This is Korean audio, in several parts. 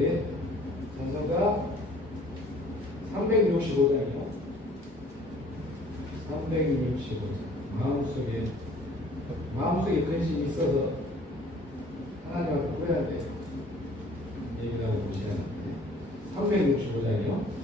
우리 찬송가 365장이요. 365장. 마음속에 근심이 있어서 하나님을 구해야 돼. 얘기라고 보시면 365장이요.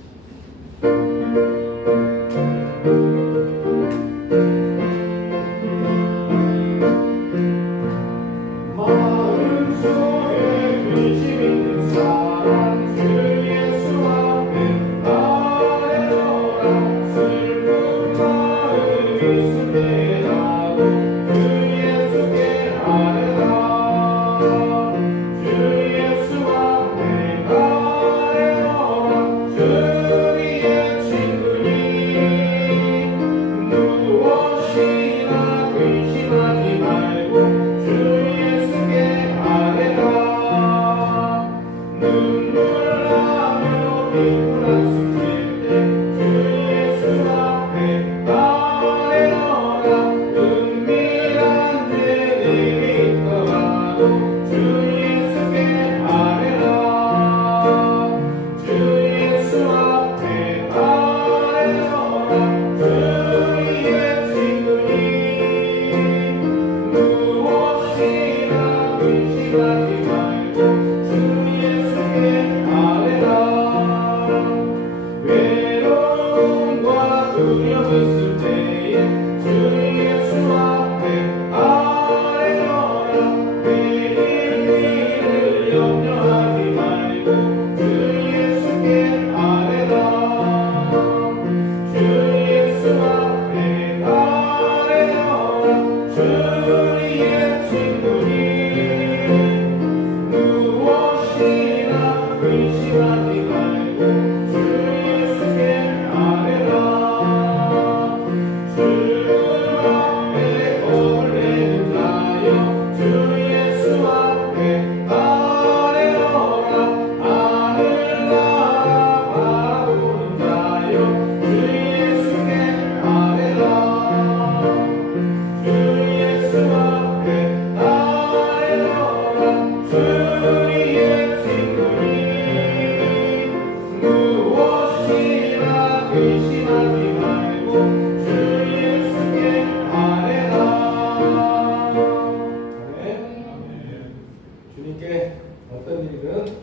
주님께 어떤 일이든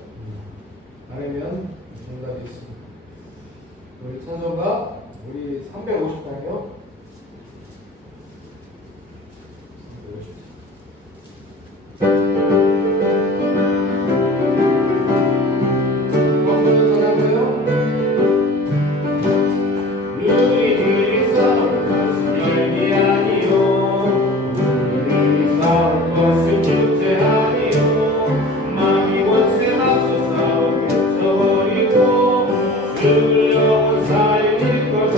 바라면 정답이 있습니다. 우리 찬송가 우리 350장이요. 350장. 주여 살릴 것이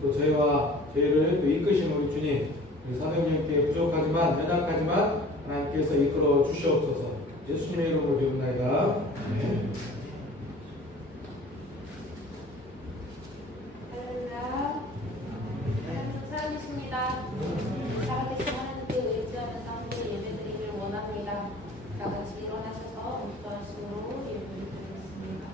또 저희와 저희를 또 이끄신 우리 주님, 우리 사도님께 부족하지만 연약하지만 하나님께서 이끌어 주시옵소서. 예수님의 이름으로 기도합니다. 아멘. 할렐루야. 하나님 살아계십니다. 살아계신 하나님께 의지하면서 함께 예배드리기를 원합니다. 다 같이 일어나셔서 목도하심으로 예배드리겠습니다.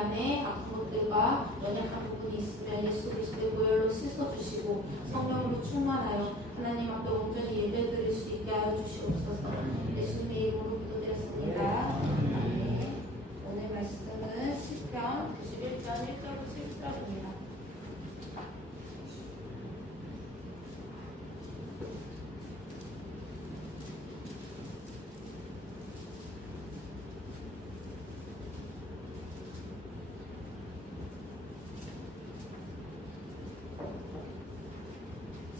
안에 아픈 것들과 연약한 부분이 있으면 예수 그리스도의 보혈로 씻어주시고 성령으로 충만하여 하나님 앞에 온전히 예배드릴 수 있게 하여 주시옵소서. 예수님의 이름으로 기도드렸습니다. 아멘. 오늘 말씀은 시편 91편 1절부터 7절입니다.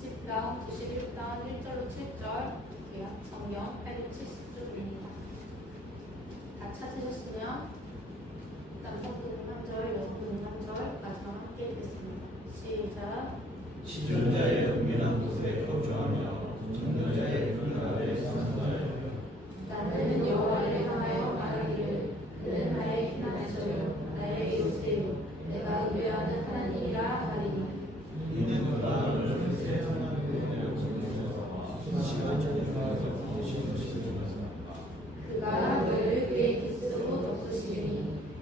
시편 91편 1절로 7절 성경 870쪽입니다. 다 찾으셨으면 일단 성도는 1절, 여러분은 1절 마지막 함께 읽겠습니다. 시작. 시존자의 은밀한 곳에 거주하며 전도자의 그 아래 산산하여 나는 여호와를 향하여 말하기를 그는 나의 피난처요 나의 요새요 내가 의뢰하는 하나님이라 하리니 이는 그가 너를 세상을 보내어 시간 전에서 그가 너를 그의 깃으로 덮으시리니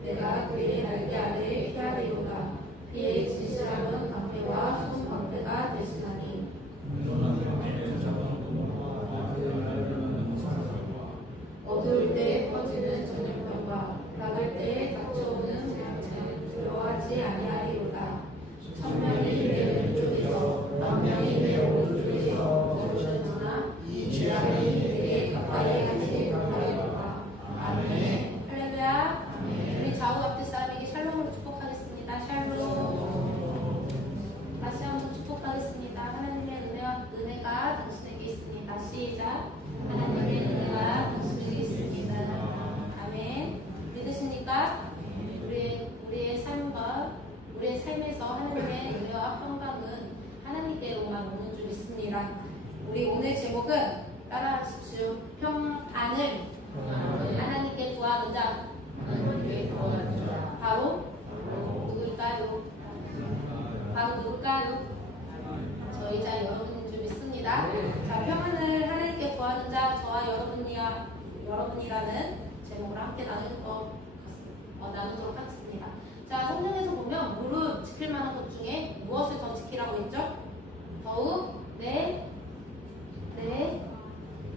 내가 그의 날개 아래 피하리로다. 그의 진실함은 방패와 손방패가 되시나니 어두울 때 퍼지는 저녁병과 나갈 때에 닥쳐오는 재앙은 두려워하지 아니하리로다. 천명이 내 왼쪽에서 만명이 내 오른쪽에서 멈추나 이 재앙이 내게 가까이 하지 못하리로다. 아멘. 할렐루야. 우리 좌우 앞에 사람에게 샬롬으로 축복하겠습니다. 샬롬. 다시 한번 축복하겠습니다. 하나님의 은혜가 당신에게 있습니다. 시작. 하나님의 은혜가 당신에게 있습니다. 아멘. 믿으십니까? 우리의 삶에서 하나님의 은혜와 평강은 하나님께로만 오는 줄 믿습니다. 우리 오늘 제목은 따라하십시오. 평안을 하나님께 구하는 자. 바로 누굴까요? 바로 누굴까요? 저희자 여러분인 줄 믿습니다. 자, 평안을 하나님께 구하는 자, 저와 여러분이라는 제목으로 함께 나누도록 하겠습니다. 자, 성경에서 보면 무릇 지킬 만한 것 중에 무엇을 더 지키라고 했죠? 더욱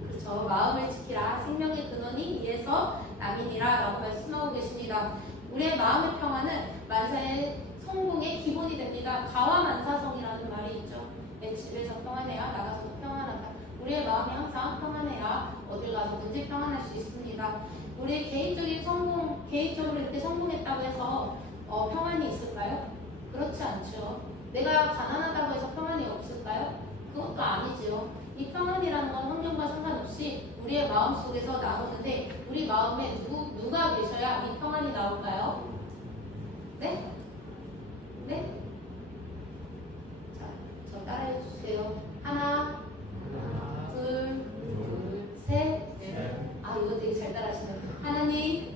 그쵸, 마음을 지키라. 생명의 근원이 이에서 남이니라 라고 말씀하고 계십니다. 우리의 마음의 평안은 만사의 성공의 기본이 됩니다. 가와만사성이라는 말이 있죠. 내 집에서 평안해야 나가서도 평안하다. 우리의 마음이 항상 평안해야 어딜 가서든지 평안할 수 있습니다. 우리의 개인적으로 이렇게 성공했다고 해서 평안이 있을까요? 그렇지 않죠. 내가 가난하다고 해서 평안이 없을까요? 그것도 아니죠. 이 평안이라는 건 환경과 상관없이 우리의 마음 속에서 나오는데 우리 마음에 누가 계셔야 이 평안이 나올까요? 네? 네? 자, 저 따라해 주세요. 하나, 둘, 셋. 아, 이거 되게 잘 따라하시네요. 하나님,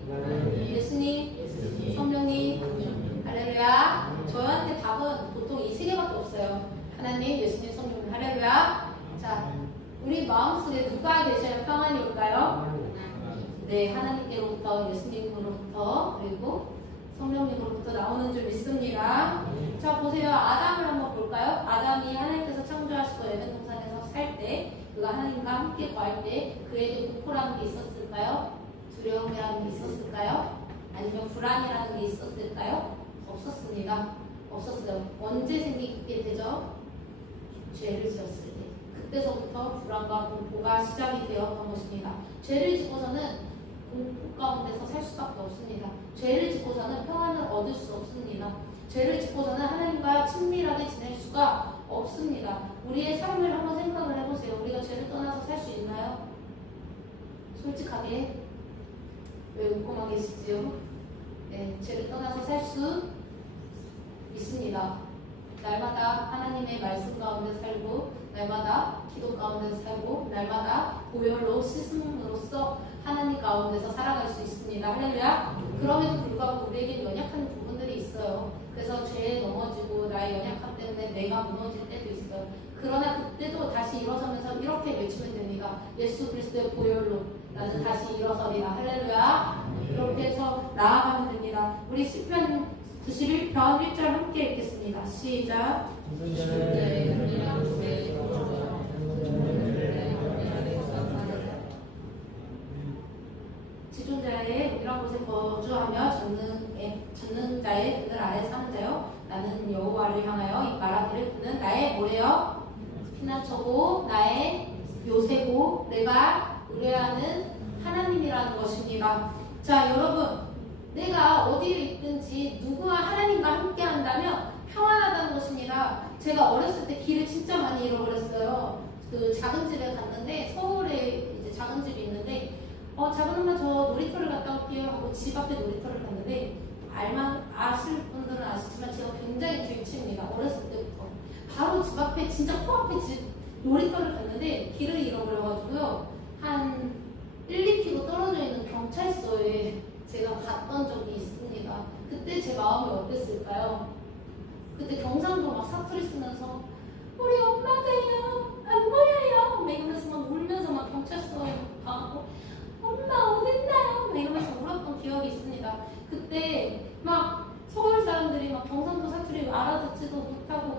예수님, 성령님, 할렐루야. 저한테 답은 보통 이 세 개밖에 없어요. 하나님, 예수님, 성령님, 할렐루야. 자, 우리 마음속에 누가 계셔야 평안이 올까요? 네, 하나님께로부터, 예수님으로부터, 그리고 성령님으로부터 나오는 줄 믿습니다. 자, 보세요. 아담을 한번 볼까요? 아담이 하나님께서 창조하시고 에덴 동산에서 살 때, 그가 하나님과 함께 거할 때 그에게 공포라는 게 있었을까요? 두려움이라는 게 있었을까요? 아니면 불안이라는 게 있었을까요? 없었습니다. 없었어요. 언제 생기게 되죠? 죄를 지었을 때. 그때서부터 불안과 공포가 시작이 되었던 것입니다. 죄를 짓고서는 공포 가운데서 살 수밖에 없습니다. 죄를 짓고서는 평안을 얻을 수 없습니다. 죄를 짓고서는 하나님과 친밀하게 지낼 수가 없습니다. 우리의 삶을 한번 생각을 해보세요. 우리가 죄를 떠나서 살 수 있나요? 솔직하게. 왜 웃고만 계시지요? 네, 죄를 떠나서 살 수 있습니다. 날마다 하나님의 말씀 가운데 살고, 날마다 기도 가운데서 살고, 날마다 보혈로 씻음으로써 하나님 가운데서 살아갈 수 있습니다. 할렐루야. 그럼에도 불구하고 우리에게 연약한 부분들이 있어요. 그래서 죄에 넘어지고 나의 연약함 때문에 내가 무너질 때도 있어요. 그러나 그때도 다시 일어서면서 이렇게 외치면 됩니다. 예수 그리스도의 보혈로 나는 다시 일어서리라. 할렐루야. 이렇게 해서 나아가면 됩니다. 우리 시편 91편 1절 함께 읽겠습니다. 시작. 지존자의 이런 곳에 거주하며 전능자의 그늘 아래 사는 자요, 나는 여호와를 향하여 말하기를 그는 나의 뭐래요? 피난처고 나의 요새고 내가 의뢰하는 하나님이라는 것입니다. 자, 여러분, 내가 어디에 있든지 누구와 하나님과 함께 한다면 평안하다는 것입니다. 제가 어렸을 때 길을 진짜 많이 잃어버렸어요. 그 작은 집에 갔는데, 서울에 이제 작은 집이 있는데, 작은 엄마 저 놀이터를 갔다 올게요 하고 집 앞에 놀이터를 갔는데, 아실 분들은 아시지만 제가 굉장히 길치입니다. 어렸을 때부터. 바로 집 앞에, 진짜 코앞에 집 놀이터를 갔는데 길을 잃어버려가지고요. 한 1~2km 떨어져 있는 경찰서에 제가 갔던 적이 있습니다. 그때 제 마음이 어땠을까요? 그때 경상도 막 사투리 쓰면서 우리 엄마가요 안 보여요 막 이러면서 막 울면서 막 경찰서에 가고 엄마 어딨나요 막 이러면서 울었던 기억이 있습니다. 그때 막 서울 사람들이 막 경상도 사투리 알아듣지도 못하고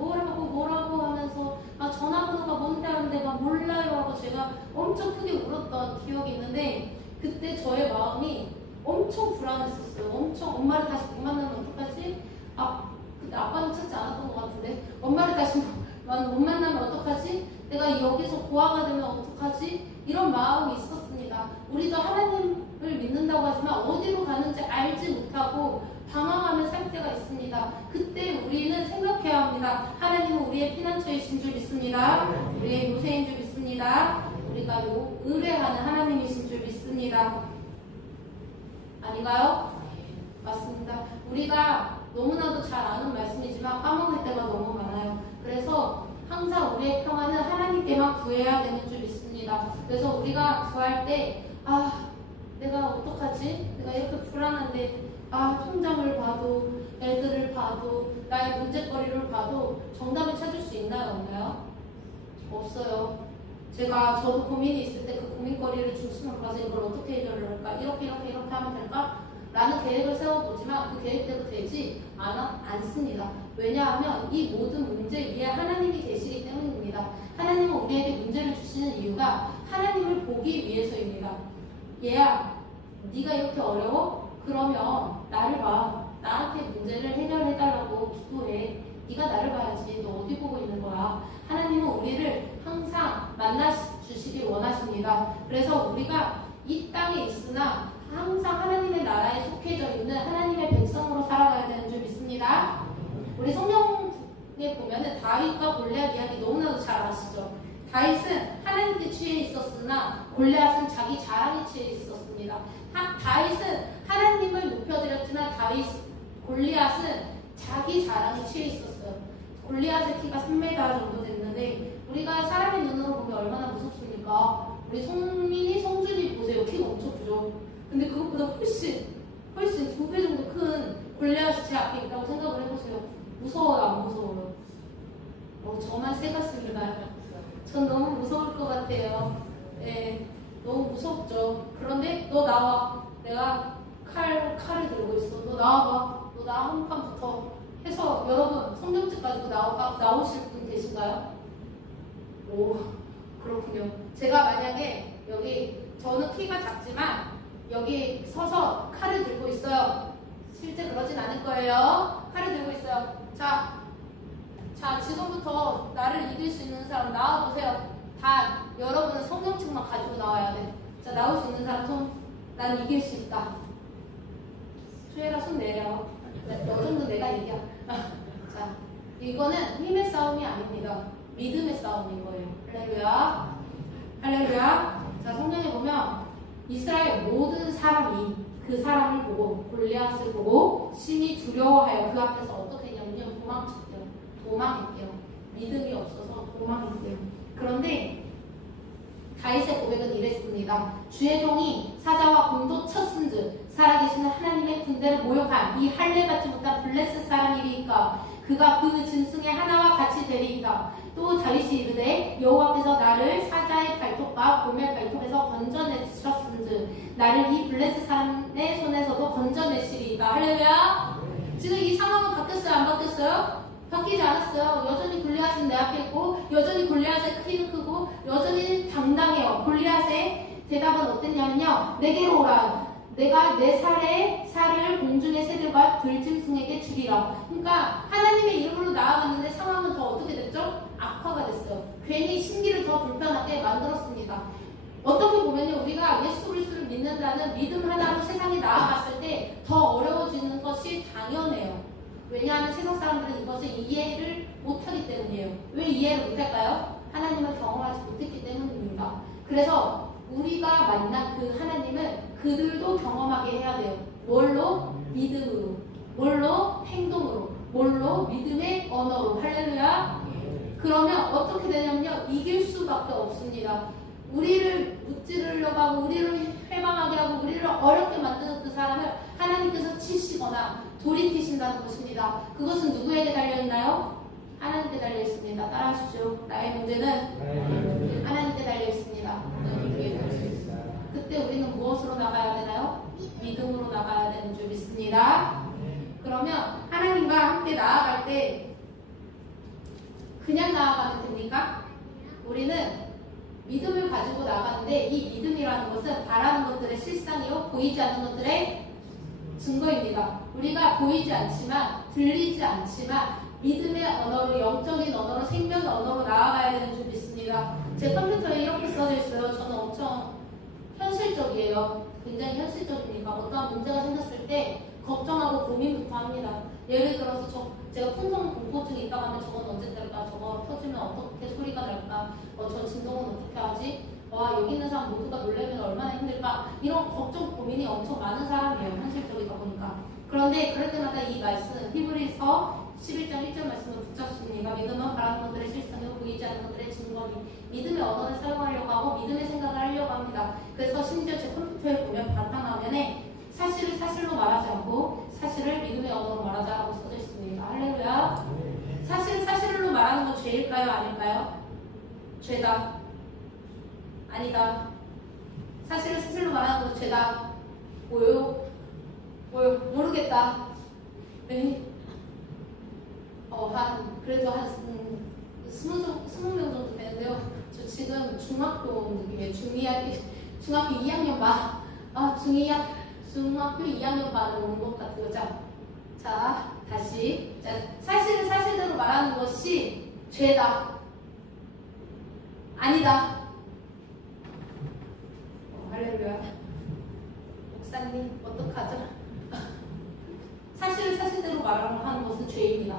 뭐라고 하면서 전화번호가 뭔데 하는데 막 몰라요 하고 제가 엄청 크게 울었던 기억이 있는데, 그때 저의 마음이 엄청 불안했었어요. 엄청 엄마를 다시 못 만나면 어떡하지? 그때 아빠는 찾지 않았던 것 같은데 엄마를 다시 못 만나면 어떡하지? 내가 여기서 고아가 되면 어떡하지? 이런 마음이 있었습니다. 우리도 하나님을 믿는다고 하지만 어디로 가는지 알지 못하고 방황하는 살 때가 있습니다. 그때 우리는 생각해야 합니다. 하나님은 우리의 피난처이신 줄 믿습니다. 우리의 요새인 줄 믿습니다. 우리가 의뢰하는 하나님이신 줄 믿습니다. 아닌가요? 맞습니다. 우리가 너무나도 잘 아는 말씀이지만 까먹을 때가 너무 많아요. 그래서 항상 우리의 평안은 하나님께만 구해야 되는 줄 믿습니다. 그래서 우리가 구할 때 내가 어떡하지? 내가 이렇게 불안한데 통장을 봐도 애들을 봐도 나의 문제거리를 봐도 정답을 찾을 수 있나요? 없나요? 없어요. 저도 고민이 있을 때 그 고민거리를 중심으로 가서 이걸 어떻게 해결을 할까? 이렇게 하면 될까? 라는 계획을 세워보지만 그 계획대로 되지 않습니다. 왜냐하면 이 모든 문제 위에 하나님이 계시기 때문입니다. 하나님은 우리에게 문제를 주시는 이유가 하나님을 보기 위해서입니다. 얘야, 네가 이렇게 어려워? 그러면 나를 봐. 나한테 문제를 해결해달라고 기도해. 네가 나를 봐야지. 너 어디 보고 있는 거야? 하나님은 우리를 항상 만나주시길 원하십니다. 그래서 우리가 이 땅에 있으나 항상 하나님의 나라에 속해져 있는 하나님의 백성으로 살아가야 되는 줄 믿습니다. 우리 성경에 보면은 다윗과 골리앗 이야기 너무나도 잘 아시죠? 다윗은 하나님께 취해 있었으나 골리앗은 자기 자랑에 취해 있었습니다. 다윗은 하나님을 높여드렸지만 골리앗은 자기 자랑에 취해 있었어요. 골리앗의 키가 3m 정도 됐는데 우리가 사람의 눈으로 보면 얼마나 무섭습니까? 우리 성준이 보세요. 키가 엄청 크죠? 근데 그것보다 훨씬 2배 정도 큰 골리앗이 제 앞에 있다고 생각을 해보세요. 무서워요? 안 무서워요? 저만 새같습니다. 전 너무 무서울 것 같아요. 네, 너무 무섭죠. 그런데 너 나와. 내가 칼을 들고 있어. 너 나와봐. 너 나 한 판 붙어. 해서 여러분 성경책 가지고 나오실 분 계신가요? 오, 그렇군요. 제가 만약에 저는 키가 작지만 여기 서서 칼을 들고 있어요. 실제 그러진 않을 거예요. 칼을 들고 있어요. 자, 지금부터 나를 이길 수 있는 사람 나와보세요. 단, 여러분은 성경책만 가지고 나와야 돼. 자, 나올 수 있는 사람 난 이길 수 있다. 수혜라 손 내려. 너 정도 내가 이겨. 자, 이거는 힘의 싸움이 아닙니다. 믿음의 싸움인 거예요. 할렐루야. 할렐루야. 자, 성경에 보면 이스라엘 모든 사람이 그 사람을 보고 골리앗을 보고 심히 두려워하여 그 앞에서 어떻게 했냐면요. 도망했대요. 믿음이 없어서 도망했대요. 그런데 다윗의 고백은 이랬습니다. 주의 종이 사자와 곰도 쳤은즉 살아계시는 하나님의 군대를 모욕한 이 할례 받지 못한 블레셋 사람이리까 그가 그 짐승의 하나와 같이 되리이다. 또 다윗이 이르되 여호와께서 나를 사자의 발톱과 곰의 발톱에서 건져내셨은즉 나를 이 블레셋 사람의 손에서도 건져내시리이다. 할렐루야. 지금 이 상황은 바뀌었어요? 안 바뀌었어요? 바뀌지 않았어요. 여전히 골리앗은 내 앞에 있고 여전히 골리앗의 크기는 크고 여전히 당당해요. 골리앗의 대답은 어땠냐면요. 내게로 오라. 내가 내 살을 공중의 새들과 들짐승에게 주리라. 그러니까 하나님의 이름으로 나아갔는데 상황은 더 어떻게 됐죠? 악화가 됐어요. 괜히 심기를 더 불편하게 만들었습니다. 어떻게 보면요, 우리가 예수 그리스도를 믿는다는 믿음 하나로 세상에 나아갔을 때 더 어려워지는 것이 당연해요. 왜냐하면 세상 사람들은 이것을 이해를 못하기 때문이에요. 왜 이해를 못할까요? 하나님을 경험하지 못했기 때문입니다. 그래서 우리가 만난 그 하나님을 그들도 경험하게 해야 돼요. 뭘로? 믿음으로. 뭘로? 행동으로. 뭘로? 믿음의 언어로. 할렐루야. 그러면 어떻게 되냐면요, 이길 수밖에 없습니다. 우리를 무찌르려고 하고 우리를 회방하게 하고 우리를 어렵게 만드는 그 사람을 하나님께서 치시거나 돌이키신다는 것입니다. 그것은 누구에게 달려있나요? 하나님께 달려있습니다. 따라하십시오. 나의 문제는 하나님께 달려있습니다. 그때 우리는 무엇으로 나가야 되나요? 믿음으로 나가야 되는 줄 믿습니다. 그러면 하나님과 함께 나아갈 때 그냥 나아가면 됩니까? 우리는 믿음을 가지고 나가는데 이 믿음이라는 것은 바라는 것들의 실상이요, 보이지 않는 것들의 증거입니다. 우리가 보이지 않지만, 들리지 않지만 믿음의 언어로, 영적인 언어로, 생명의 언어로 나아가야 되는 줄 믿습니다. 제 컴퓨터에 이렇게 써져 있어요. 저는 엄청 현실적이에요. 굉장히 현실적입니다. 어떠한 문제가 생겼을 때 걱정하고 고민부터 합니다. 예를 들어서 제가 풍선 공포증이 있다고 하면 저건 언제 될까? 저거 터지면 어떻게 소리가 날까? 저 진동은 어떻게 하지? 와, 여기 있는 사람 모두가 놀라면 얼마나 힘들까? 이런 걱정, 고민이 엄청 많은 사람이에요. 현실적이다 보니까. 그런데 그럴 때마다 이 말씀, 히브리서 11장 1절 말씀을 붙잡습니다. 믿음은 바라는 것들의 실상이고 보이지 않는 것들의 증거니 믿음의 언어를 사용하려고 하고 믿음의 생각을 하려고 합니다. 그래서 심지어 제 컴퓨터에 보면 바탕화면에 사실을 사실로 말하지 않고 사실을 믿음의 언어로 말하자라고 써져 있습니다. 할렐루야. 사실을 사실로 말하는 건 죄일까요? 아닐까요? 죄다. 아니다. 사실을 사실로 말하는 건 죄다. 뭐요? 모르겠다. 그래도 한 20명 정도 되는데요. 저 지금 중학교 느낌이에요. 중학교 2학년 반. 중학교 2학년 반으로 온 것 같아요. 자, 다시. 자, 사실은 사실대로 말하는 것이 죄다. 아니다. 할렐루야. 목사님, 어떡하죠? 사실을 사실대로 말하는 것은 죄입니다.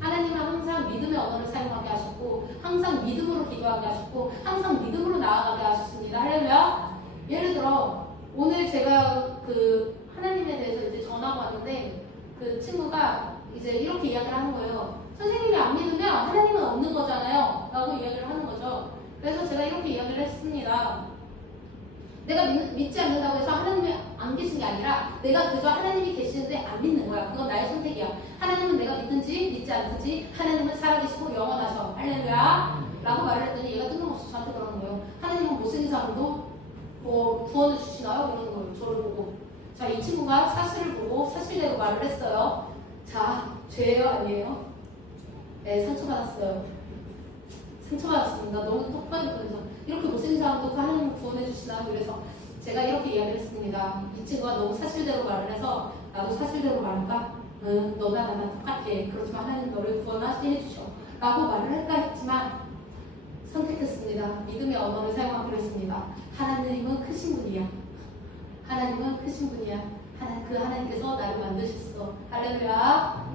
하나님은 항상 믿음의 언어를 사용하게 하셨고, 항상 믿음으로 기도하게 하셨고, 항상 믿음으로 나아가게 하셨습니다. 할렐루야. 예를 들어, 오늘 제가 하나님에 대해서 이제 전화가 왔는데, 그 친구가 이제 이렇게 이야기를 하는 거예요. 선생님이 안 믿으면 하나님은 없는 거잖아요. 라고 이야기를 하는 거죠. 그래서 제가 이렇게 이야기를 했습니다. 내가 믿지 않는다고 해서 하나님이 안 계신 게 아니라 내가 그저 하나님이 계시는데 안 믿는 거야. 그건 나의 선택이야. 하나님은 내가 믿든지 믿지 않든지 하나님은 살아계시고 영원하셔. 할렐루야. 라고 말을 했더니 얘가 뜬금없이 저한테 그러는 거예요. 하나님은 못생긴 사람도 구원을 주시나요? 이러는 거예요. 저를 보고. 자, 이 친구가 사실을 보고 사실대로 말을 했어요. 자, 죄예요? 아니에요? 네, 상처받았어요. 상처받았습니다. 너무 똑바로 보내서 이렇게 못생긴 사람도 하나님을 구원해 주시나. 그래서 제가 이렇게 이야기를 했습니다. 이 친구가 너무 사실대로 말을 해서 나도 사실대로 말할까? 응, 너나 나나 똑같아. 그렇지만 하나님 너를 구원하시게 해주셔. 라고 말을 할까 했지만 선택했습니다. 믿음의 언어를 사용하기로 했습니다. 하나님은 크신 분이야. 하나님은 크신 분이야. 그 하나님께서 나를 만드셨어. 할렐루야.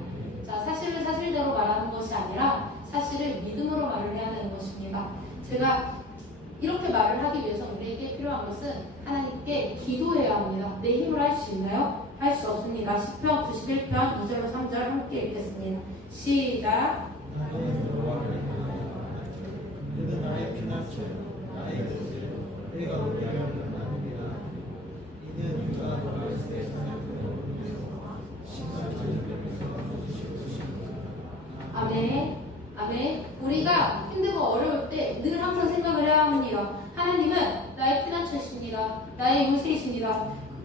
자, 사실을 사실대로 말하는 것이 아니라 사실을 믿음으로 말을 해야 되는 것입니다. 제가 이렇게 말을 하기 위해서 우리에게 필요한 것은 하나님께 기도해야 합니다. 내 힘으로 할 수 있나요? 할 수 없습니다. 시편 91편 2절로 3절 함께 읽겠습니다. 시작. 나의 피난처, 나의 곳에 내가 우리하면 나누리라. 이는 네가 너를 세상에 보내서 신선한 아멘. 아멘. 우리가 힘들고 어려울 때 늘 항상 생각을 해야 합니다. 하나님은 나의 피난처이십니다. 나의 요새이십니다.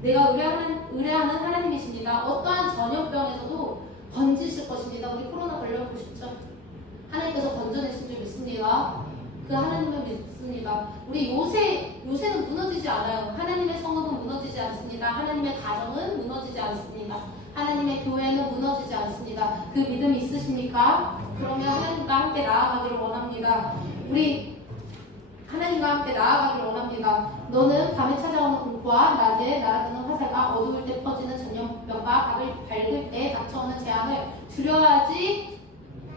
내가 의뢰하는 하나님이십니다. 어떠한 전염병에서도 건지실 것입니다. 우리 코로나 걸려보셨죠? 하나님께서 건져내신 줄 믿습니다. 그 하나님을 믿습니다. 우리 요새는 무너지지 않아요. 하나님의 성읍은 무너지지 않습니다. 하나님의 가정은 무너지지 않습니다. 하나님의 교회는 무너지지 않습니다. 그 믿음 있으십니까? 그러면 하나님과 함께 나아가기를 원합니다. 우리 하나님과 함께 나아가기를 원합니다. 너는 밤에 찾아오는 공포와 낮에 날아드는 화살과 어두울 때 퍼지는 전염병과 밝을 때 닥쳐오는 재앙을 두려워하지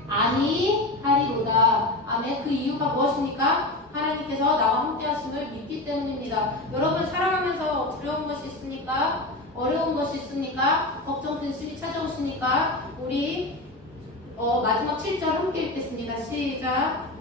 아니하리로다. 아멘. 그 이유가 무엇입니까? 하나님께서 나와 함께 하심을 믿기 때문입니다. 여러분 살아가면서 두려운 것이 있습니까? 어려운 것이 있습니까? 걱정, 근심이 찾아오십니까? 우리 마지막 7절 함께 읽겠습니다. 시작.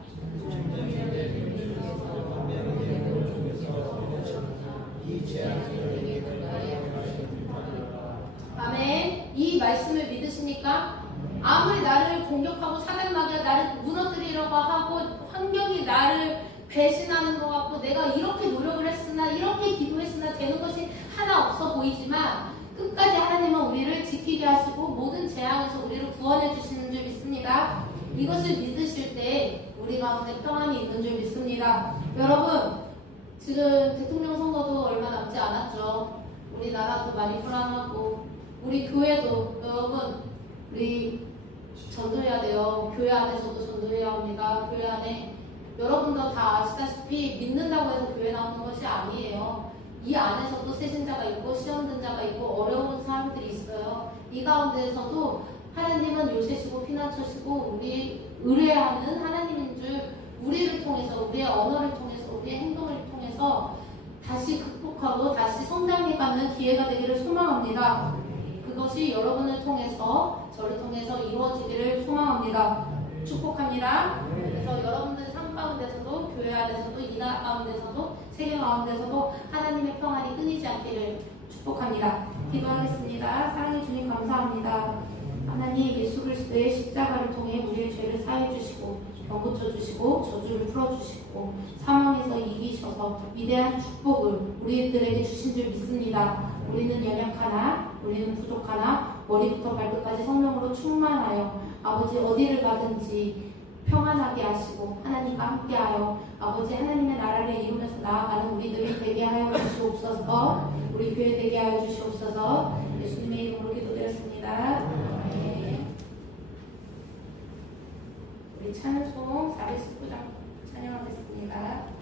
아멘. 이 말씀을 믿으십니까? 아무리 나를 공격하고 사단마귀가 나를 무너뜨리려고 하고 환경이 나를 배신하는 것 같고 내가 이렇게 노력을 했으나 이렇게 기도했으나 되는 것이 하나 없어 보이지만 끝까지 하나님은 우리를 지키게 하시고 모든 재앙에서 우리를 구원해 주시는 줄 믿습니다. 이것을 믿으실 때 우리 가운데 평안이 있는 줄 믿습니다. 여러분 지금 대통령 선거도 얼마 남지 않았죠. 우리나라도 많이 불안하고 우리 교회도 여러분 우리 전도해야 돼요. 교회 안에서도 전도해야 합니다. 교회 안에 여러분도 다 아시다시피 믿는다고 해서 교회 나오는 것이 아니에요. 이 안에서도 세신자가 있고 시험든 자가 있고 어려운 사람들이 있어요. 이 가운데에서도 하나님은 요새시고 피난처시고 우리 의뢰하는 하나님인 줄 우리를 통해서 우리의 언어를 통해서 우리의 행동을 통해서 다시 극복하고 다시 성장해가는 기회가 되기를 소망합니다. 그것이 여러분을 통해서 저를 통해서 이루어지기를 소망합니다. 축복합니다. 그래서 여러분들 삶 가운데서도 교회 안에서도 이 나라 가운데서도 세계 가운데서도 하나님의 평안이 끊이지 않기를 축복합니다. 기도하겠습니다. 사랑해 주님 감사합니다. 하나님 예수 그리스도의 십자가를 통해 우리의 죄를 사해 주시고 병 고쳐 주시고 저주를 풀어 주시고 사망에서 이기셔서 위대한 축복을 우리들에게 주신 줄 믿습니다. 우리는 연약하나 우리는 부족하나 머리부터 발끝까지 성령으로 충만하여 아버지 어디를 가든지 평안하게 하시고 하나님과 함께하여 아버지 하나님의 나라를 이루면서 나아가는 우리들이 되게 하여 주시옵소서. 우리 교회 되게 하여 주시옵소서. 예수님의 이름으로 기도드렸습니다. 네. 우리 찬송 419장 찬양하겠습니다.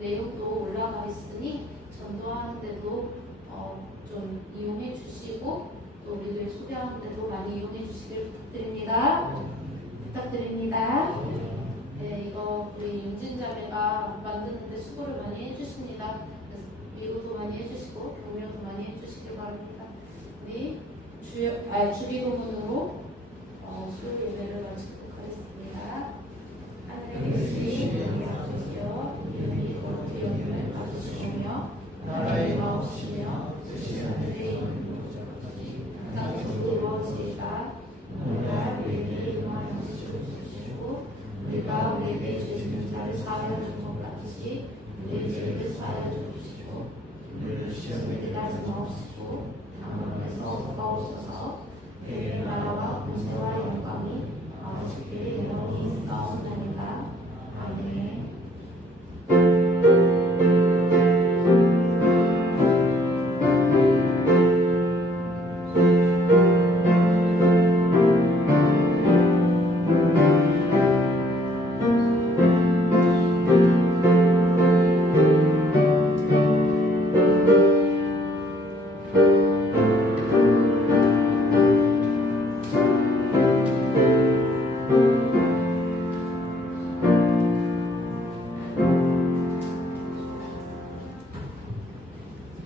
내용도 올라가 있으니 전도하는데도 좀 이용해 주시고 또 우리들 소개하는데도 많이 이용해 주시길 부탁드립니다. 네, 이거 우리 윤진자매가 만드는데 수고를 많이 해주십니다. 그래서 미고도 많이 해주시고 경력도 많이 해주시길 바랍니다. 우리 주기도문으로 수요 예배를 마치겠습니다.